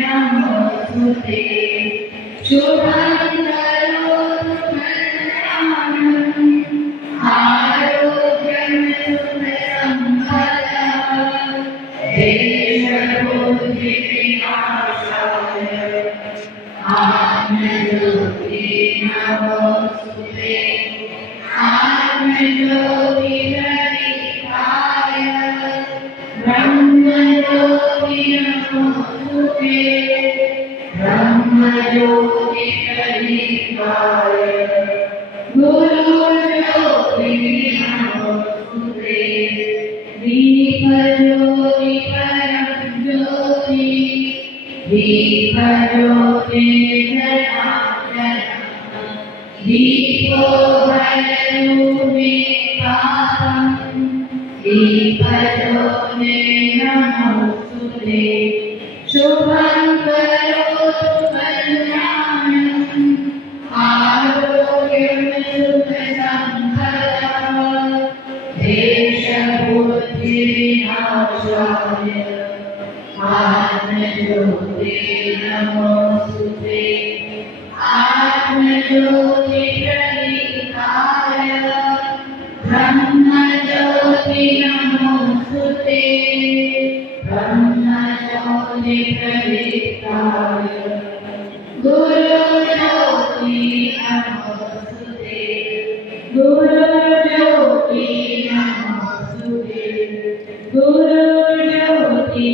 नमोस्तुते शुभं करोतु कल्याणं आरोग्यं सुखसम्पदं देशबुद्धिविनाशाय आत्मज्योति नमोस्तुते आत्मज्योतिरहिताय ब्रह्मज्योति नमोस्तुते ब्रह्मज्योतिरहिताय गुरुज्योति नमोस्तुते दीपज्योति परं ज्योति दीपज्योति जनार्दनः दीपो भजतु मे पापम् दीपज्योते नमोस्तुते शुभं करोतु कल्याणं आरोग्यं सुखसम्पदं देशबुद्धिविनाशाय आत्मज्योते नमोस्तुते आत्मज्योतिरहिताय ब्रह्मज्योति नमोस्तुते ब्रह्मज्योतिरहिताय गुरुज्योति नमोस्तुते गुरुज्योति नमोस्तुते गुरुज्योति